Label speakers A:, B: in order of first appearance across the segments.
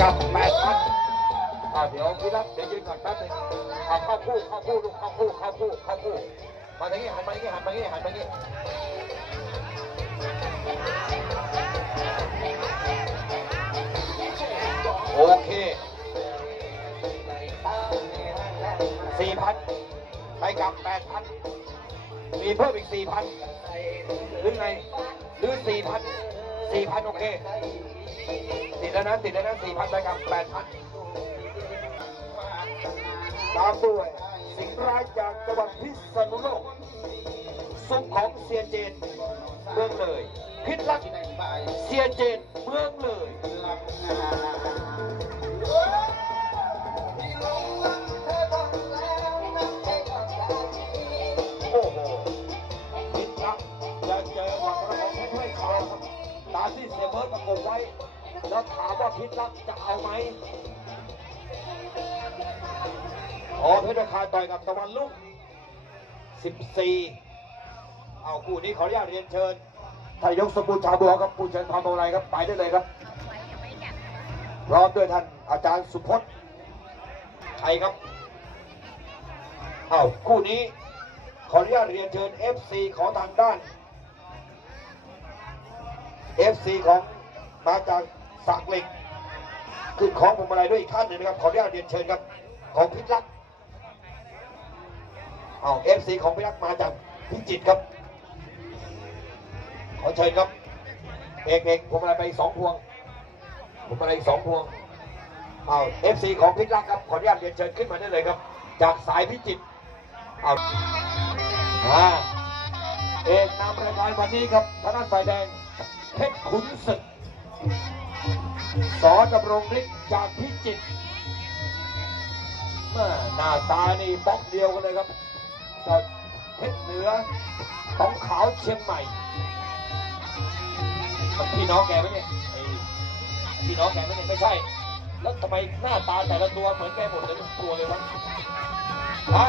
A: กับแปดพันอ่าเดี๋ยวพี่รัตเดี๋ยวยืนก่อนแป๊บนึงเอาเข้าคู่เข้าคู่ลูกเข้าคู่เข้าคู่เข้าคู่มาทางนี้หันมาทางนี้หันมาทางนี้หันมาทางนี้โอเคสี่พันไปกลับแปดพันมีเพิ่มอีกสี่พันหรือไงหรือสี่พันสี่พันโอเค ติดแล้วนะติดแล้วนะสี่พันไปกับแปดพันตามด้วยสิงห์ร้ายจากจังหวัดพิษณุโลกซุ้มของเซียนเจนเมืองเลย พิษลักเซียนเจนเมืองเลย แล้วถามว่าพิษรักจะเอาไหมอ๋อเพชรราคาต่อยกับตะวันลุ่ง14 เอาคู่นี้ขออนุญาตเรียนเชิญทายกสมบูรณ์ชาวบัวครับผู้เชิญความอะไรครับไปได้เลยครับพร้อมด้วยท่านอาจารย์สุพจน์ชัยครับ เอาคู่นี้ขออนุญาตเรียนเชิญ FC ของทางด้าน FC ของมาจาก สักเหล็กขึ้นของผมอะไรด้วยอีกท่านหนึ่งนะครับขออนุญาตเรียนเชิญครับ ของพิรักษ์เอา FC ของพิรักษ์มาจากพิจิตครับ ขอเชิญครับเอกเอกผมอะไรไปสองพวง ผมอะไรสองพวงเอา FC ของพิรักษ์ครับขออนุญาตเรียนเชิญขึ้นมาได้เลยครับ จากสายพิจิตเอาอ่าเอกนำรายการวันนี้ครับทางด้านฝ่ายแดงเพชรขุนศึก สอนดำรงฤทธิ์จากพิจิตรหน้าตานี่บล็อกเดียวกันเลยครับเจ้าเพชรเหนือของขาวเชียงใหม่มันพี่น้องแกไหมเนี่ยพี่น้องแกไหมเนี่ยไม่ใช่ แล้วทำไมหน้าตาแต่ละตัวเหมือนแกหมดเลยทุกตัวเลยวะฮะ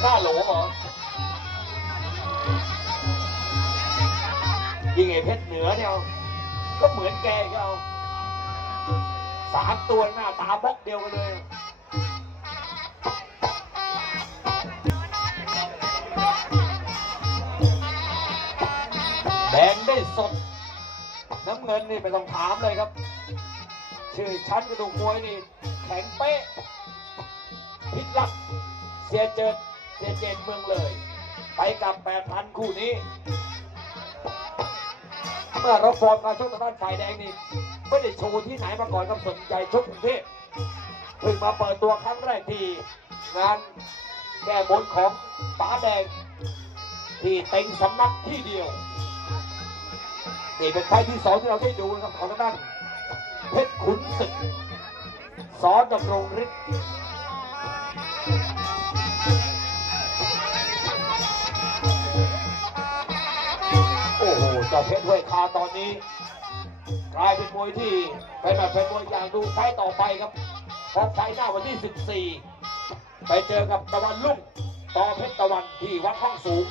A: หน้าโหลเหรอยิงไอ้เพชรเหนือเนี่ยเอ ก็เหมือนแกอีกเอาสามตัวหน้าตาบล็อกเดียวกันเลยแดงได้สด น้ำเงินนี่ไม่ต้องถามเลยครับ ชื่อชั้นกระดูกมวยนี่ แข็งเป๊ะ พิษลักเสียเจิดเสียเจนเมืองเลย ไปกับแปดพันคู่นี้ มื่อเราฟอร์มการชกทางด้านฝ่ายแดงนี่ไม่ได้โชว์ที่ไหนมาก่อนครับสนใจชกกรุงเทพเพิ่งมาเปิดตัวครั้งแรกที่งานแก้บนของป๋าแดง ที่เต็งสำนักที่เดียวนี่เป็นไฟที่สองที่เราได้ดูนะครับของทางด้านเพชรขุนศึกสอดำรงฤทธิ์ จ้าเพชรห้วยคาตอนนี้กลายเป็นมวยที่เป็นแบบเป็นมวยอย่างดูไฟต่อไปครับพราะไฟหน้าวันที่ 14 ไปเจอกับตะวันลุ่งต่อเพชรตะวันที่วัดห้องสูง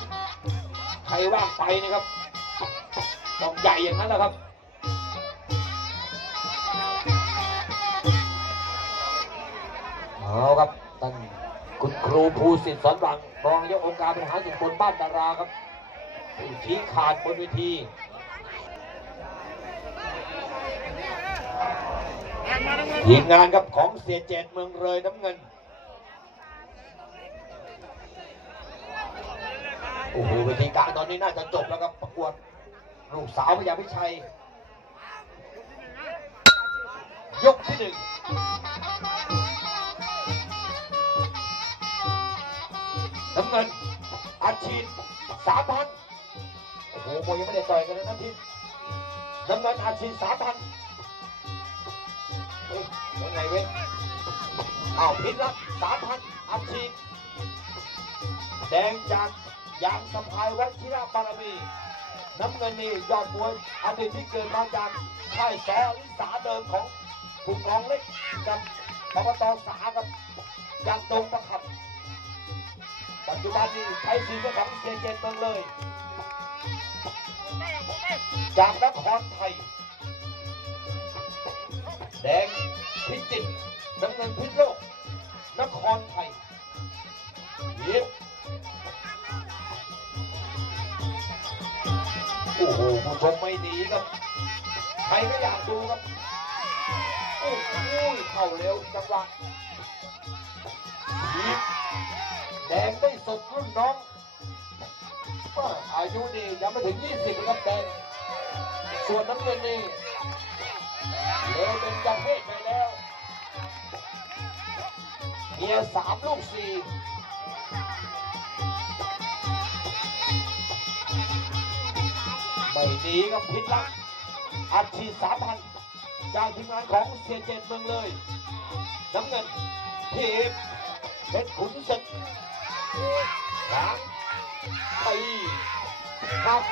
A: ใครว่างไปนะครับต้องใหญ่อย่างนั้นแหละครับเอาครับท่านคุณครูภูสิทธิ์สอนบังรองนายกองค์การบริหารส่วนบลบ้านดาราครับ ชี้ขาดบนเวทีทีมงานครับของเสียเจนเมืองเลยน้ำเงิน โอ้โหเวทีกลางตอนนี้น่าจะจบแล้วครับประกวดลูกสาวพญาพิชัย ยกที่หนึ่งน้ำเงินอาชีพสามพัน โอ้โหยยังไม่ได้ต่อยกันเลยนะทีน้ำเงินอาชีพสามพันเฮ้ยยังไงเว้ยอ้าวพิษละสามพันอาชีพแดงจากยางสะพายวัชิระบารมี น้ำเงินนี่ยอดมวยอดีตที่เกิดมาจากค่ายสอลิสาเดิมของผู้กองเล็กกับอบตสากับยางดงประขับปัจจุบันนี้ใช้สีเจ้าของเจเจนเมืองเลย จากนครไทย แดงพิจิตรน้ำเงินพิษโลก นครไทยเย็บโอ้โหผู้ชมไม่ดีครับ ใครก็อยากดูครับ โอ้โหเข้าเร็วจังหวะยิบแดงได้สดรุ่นน้อง อายุนี่ยังไม่ถึง 20ครับแดงส่วนน้ำเงินนี่เลยเป็นจังเพศไปแล้วเมียสามลูกสี่ไม่ดีครับพิษลักอัดฉีดสามพันจากทีมงานของเสียเจ็ดเมืองเลย น้ำเงินทีบเพชรขุนศึกหลังตี ครับ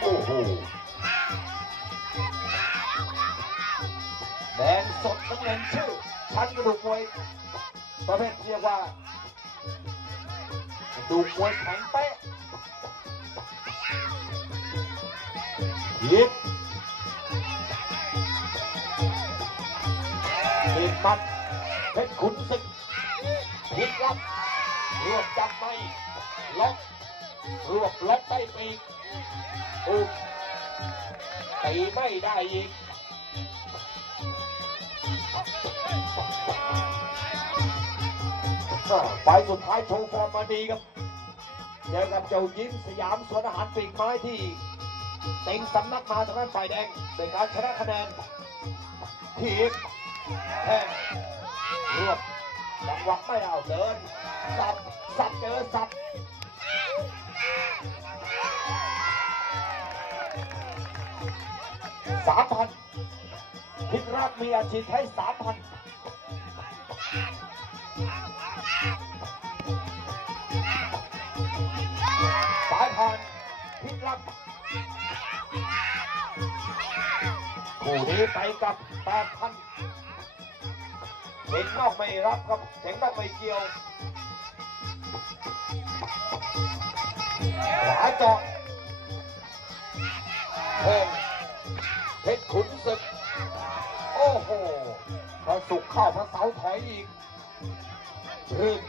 A: โอ้โหแดงสดน้ำเงินชื่อชั้นกระดูกมวยประเภทเรียกว่ากระดูกมวยแข็งเป๊ะยิบติดมัด ล็อกรวบล็อกใต้ปีกอุบตีไม่ได้อีกไฟล์สุดท้ายโชว์ฟอร์มมาดีครับเจอกับเจ้ายิ้มสยามสวนอาหารปีกไม้ที่เต็งสำนักมาทางด้านฝ่ายแดงเป็นการชนะคะแนนทีบแทงรวบจังหวะไม่เอาเดิน สับ สับเจอสับ สามพันพิกรักมีอาชีพให้สามพันสายพันพิกรักคู่นี้ไปกับแปดพันเสียงนอกไม่รับครับเสียงนอกไม่เกี่ยว ขวาเจาะเพิ่มเพชรขุนศึก โอ้โหพอสุกเข้าพระเสาถอยอีกรึง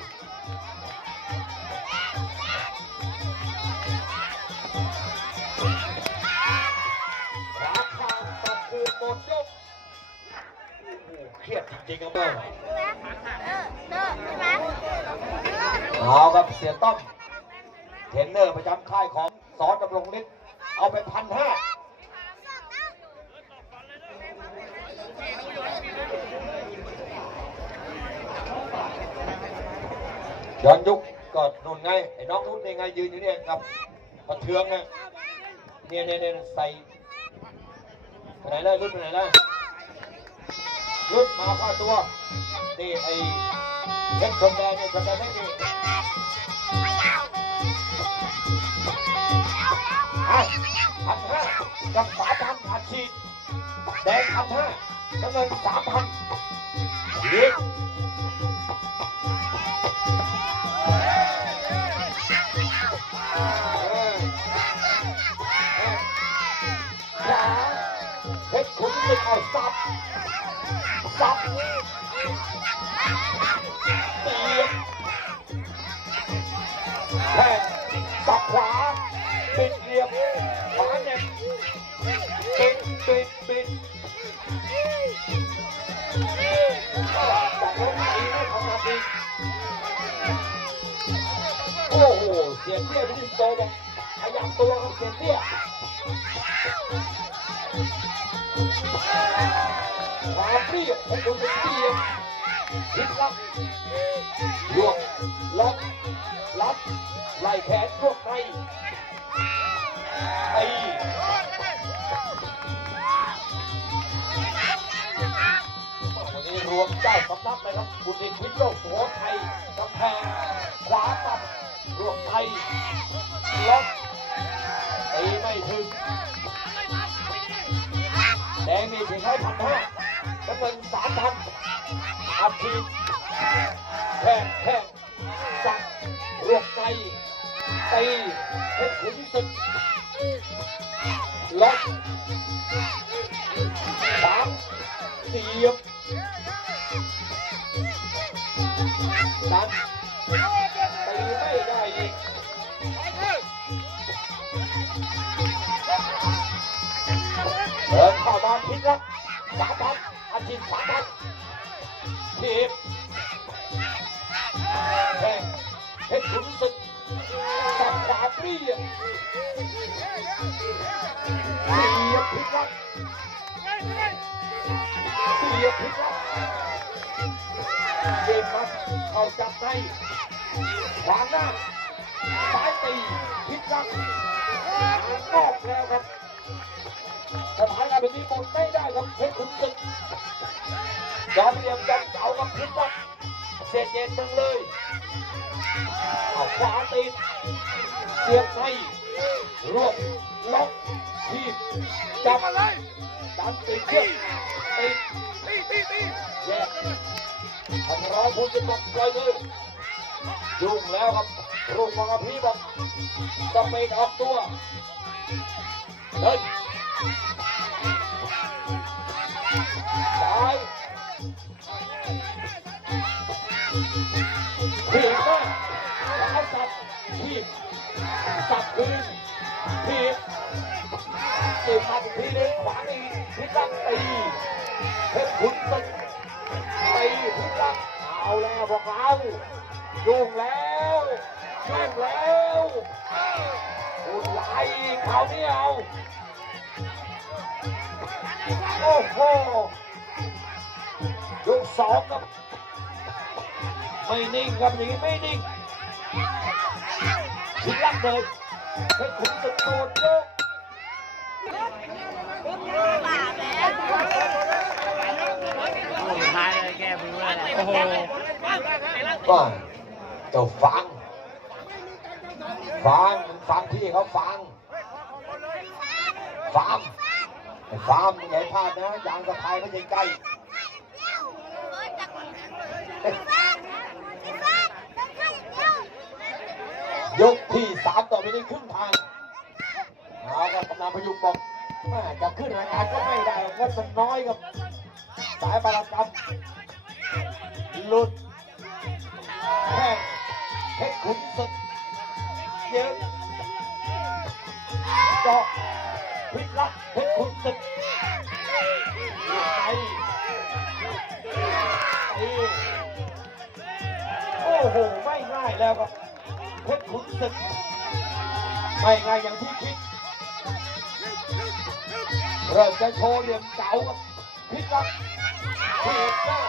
A: ขวาคางตัดคืนหมดยกเครียดจริงๆครับแม่ไหม เอาครับเสียต้อมเทรนเนอร์ประจำค่ายของสอดำรงฤทธิ์เอาไปพันห้าย้อนยุคก็นุ่นไงไอ้น้องนุ่นนี่ไงยืนอยู่เนี่ยกับประเทืองไงเนี่ยเนี่ยเนี่ยใส่ไปไหนได้รุ่นไปไหนได้รุ่นมาข้าตัวนี่ไอ้เพชรชนแดนเนี่ยชนแดนไม่ มีอะพันห้ากับสามพันอัดฉีดแดงพันห้าน้ำเงินสามพันเลี้ยงขวาเพชรขุนศึกเอาสับสับ เสียเตี้ยพิทิโตบอกขยับตัวครับเสียเตี้ยความเปรี้ยวของคุณเป็นเปรี้ยพิษลับลวกล็อกลับไล่แขนรวบในตีวันนี้รวมเจ้าสำนักเลยครับคุณดินพิษโลกสุโขทัยกำแพงขวาตับ รวมไทยล็อกตีไม่ถึง แดงมีถึงให้พันห้าน้ำเป็นสามพันอัดทีแทงแทง เสียพิษรับเกมมัดเขาจับในขวางหน้าซ้ายตีพิษรับนอกแล้วครับสถานการณ์แบบนี้หมดไม่ได้ครับเพชรขุนศึกยอมเหลี่ยมยอมเก่ากับพิษรับเสียเย็นมึงเลยเอาขวาตีเสียบในรวบ ล็อกทีบจับดันติดเชือกติดแยกทำร้ายผู้จะบอกล่อยมือยุ่งแล้วครับรุ่งมังกรพีบอกสเปนออกตัวเดินซ้ายถีบมาแล้วสับถีบสับคืนถีบ ตีมาอีกทีนึงขวาอีกพิทักษ์ตีเพชรขุนศึกตีพิทักษ์เอาแล้วพวกเรายุ่งแล้วยุ่งแล้วอุ่นไหลคราวนี้เอาโอ้โหยกสองครับไม่นิ่งครับหนีไม่นิ่งพิทักเลยเพชรขุนศึกโดนยก
B: โอ้โห
A: ก็เจ้าฟัง ฟังมึงฟังพี่เขาฟัง ฟังฟังมึงอย่าให้พลาดนะยางสะพายไม่ใช่ใกล้ยกที่สามต่อไปนี้ครึ่งทาง เอาครับกำลังพยุงบอกแม่จะขึ้นรายการก็ไม่ได้งบมันน้อยครับ สายบาลกรรมหลุดแค่เพชรขุนศึกเยอะเจาะพิษรักเพชรขุนศึกไปไปโอ้โห ไม่ง่ายแล้วครับเพชรขุนศึกไม่ง่ายอย่างที่คิด เริ่มจะโชว์เหลี่ยมเก่ากับพิษรักถูกหน้า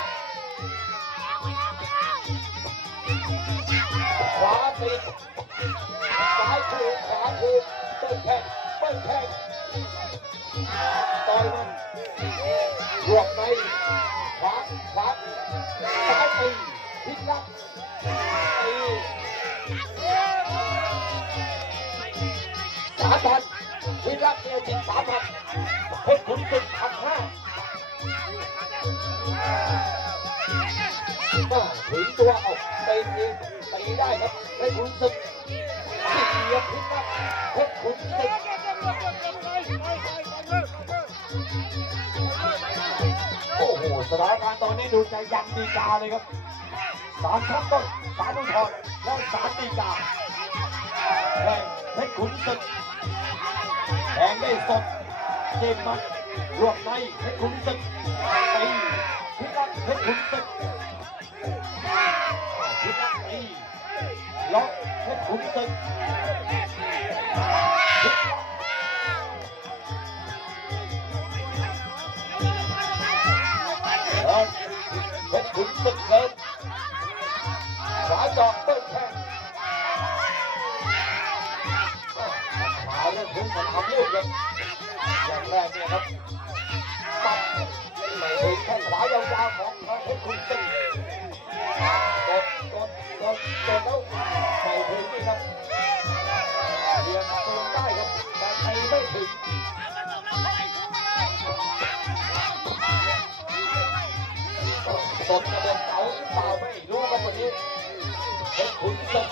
A: โอ้โหสถานการณ์ตอนนี้ดูใจยันดีกาเลยครับสามชั้นต้นสามอุทธรณ์แล้วสามดีกาแข่งเพชรขุนศึกแทงได้สดเจ็บมันรวบในเพชรขุนศึกตีพิรักเพชรขุนศึกพิรักตีล็อกเพชรขุนศึก ของคำลูกเลยอย่างแรกเนี่ยครับปัดไม่ถึงแข้งขวายาวๆของทางเพชรคุณตึงกดกดกดกดแล้วไม่ถึงนี่ครับเรียนเติมได้ครับแต่ไทยไม่ถึงสดกระเด็นเก๋าหรือเปล่าไม่รู้ครับวันนี้เพชรคุณตึง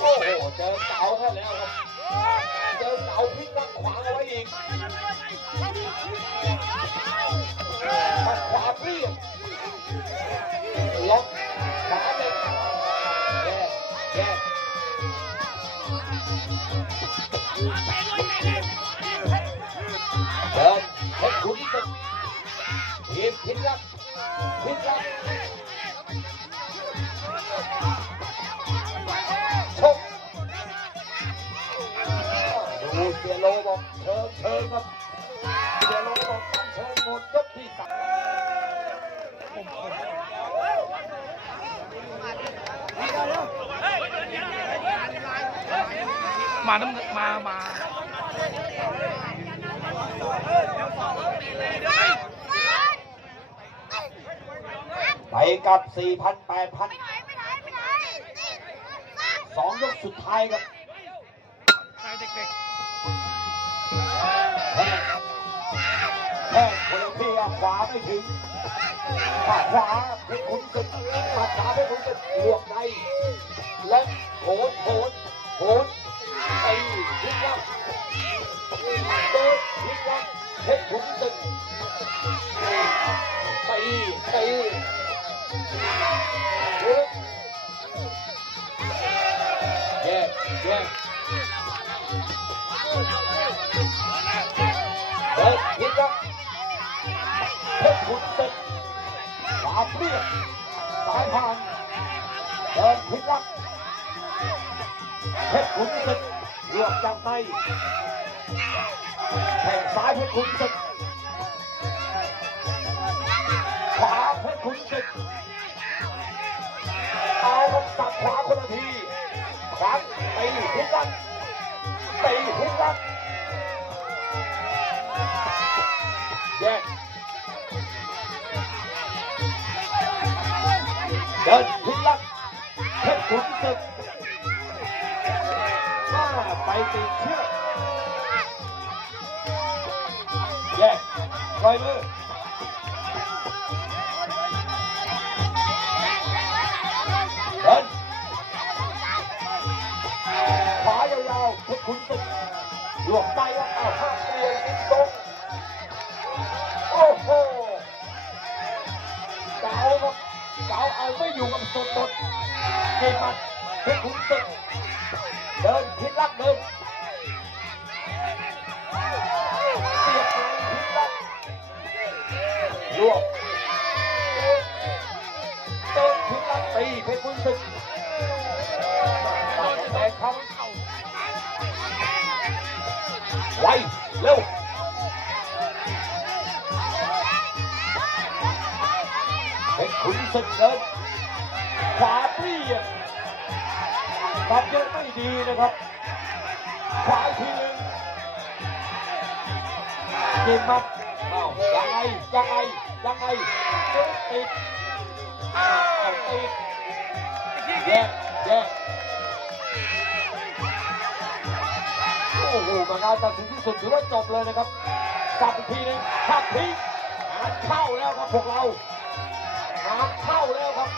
A: โอ้โหเจอเก๋าเข้าแล้วครับ วางขวางเอาไว้อีกปัดขวาเปรี้ยงล็อก ไปกับสี่พันแปดพันสองยกสุดท้ายครับแทงแทงคนเพียขวาไม่ถึงขวาขวาเพชรขุนศึกมาขวาเพชรขุนศึกลวกในและโหนโหนโหนตีพลิกลับ เดินพลิกลับเพชรขุนศึกตีตีลึกแยกแยกเฮ้ยพิษครับเพชรขุนศึกขวาเปรี้ยงสายผ่านเดินพิษครับเพชรขุนศึกลือกจากใน แข่งซ้ายเพชรขุนศึกขวาเพชรขุนศึกเอาครับสับขวาคนละทีขวาตีพิษครับตีพิษครับแยกเดินพิลักเพชรขุนศึกมาไปติดเชือก ปล่ รวบเติมพิษลักตีเพชรขุนศึกแตกครับไวเร็วเพชรขุนศึกเดินขวาเปรี้ยงตัดเยอะไม่ดีนะครับ ขวาทีหนึ่งเกมมัดเไงเจ๊ติดอ้าวติดแยกแยกโอ้โหมางานตัดสินที่สุดถือว่าจบเลยนะครับสับอีกทีหนึงหักทิ้งงานเข้าแล้วครับพวกเรางานเข้าแล้วครับ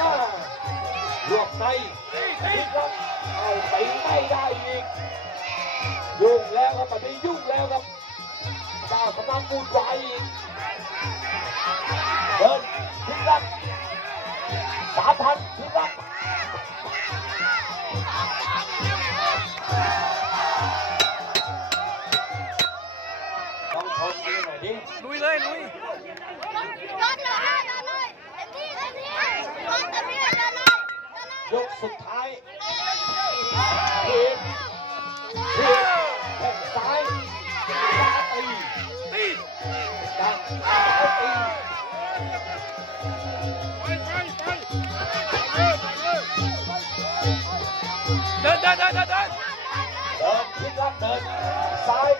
A: อ้าวลวกในติดครับเอาตีไม่ได้อีก ยุ่งแล้วครับตอนนี้ยุ่งแล้วครับเจ้าสำนักบุญไหวายอีกเดินพิลักสามพันพิลักลองชมดูหน่อยดิ
B: ลุยเลยลุย
A: ยกสุดท้าย
B: เดินเดินเดินเดินเดิน
A: เดินพิลักเดินซ้าย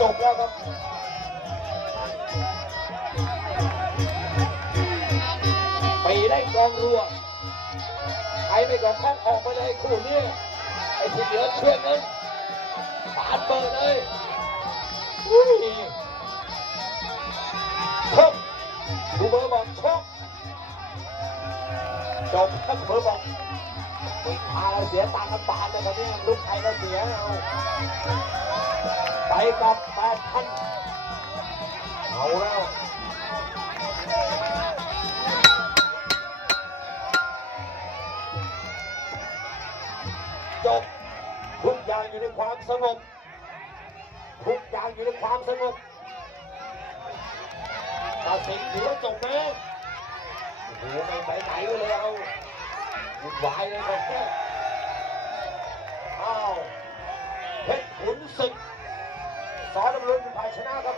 A: จบแล้วครับปีได้กองรัวใครไม่กองข้องออกมาเลยคู่นี้ไอ้ที่เหลือเชื่อเงินปาดเปิดเลยอุ้ยชกดูเบอร์บอกชกจบครับเบอร์บอกไม่พาเราเสียตังค์กันบาทเลยครับเนี่ยลูกใครก็เสียเอา ไปกับแปดพันเอาแล้วจบทุกอย่างอยู่ในความสงบทุกอย่างอยู่ในความสงบตัดสินถือว่าจบนะโอ้โหไม่ไปไหนเลยเอาวุ่นวายเลยครับอ้าวเพชรขุนศึก สอนดำรงสุภายชนะครับ